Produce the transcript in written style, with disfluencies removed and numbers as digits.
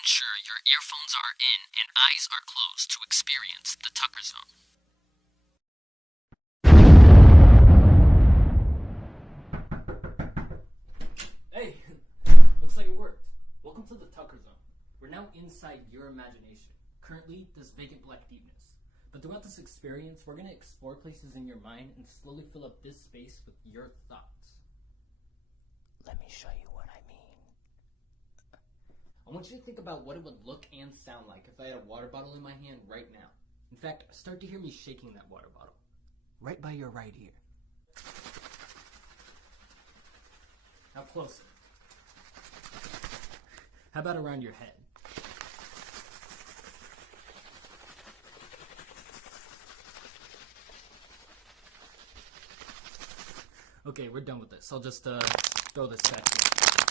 ensure your earphones are in and eyes are closed to experience the Tucker Zone. Hey, looks like it worked. Welcome to the Tucker Zone. We're now inside your imagination. Currently, this vacant black deepness. But throughout this experience, we're going to explore places in your mind and slowly fill up this space with your thoughts. Let me show you what I mean. I want you to think about what it would look and sound like if I had a water bottle in my hand right now. In fact, start to hear me shaking that water bottle. Right by your right ear. Now closer. How about around your head? Okay, we're done with this. I'll just throw this back here.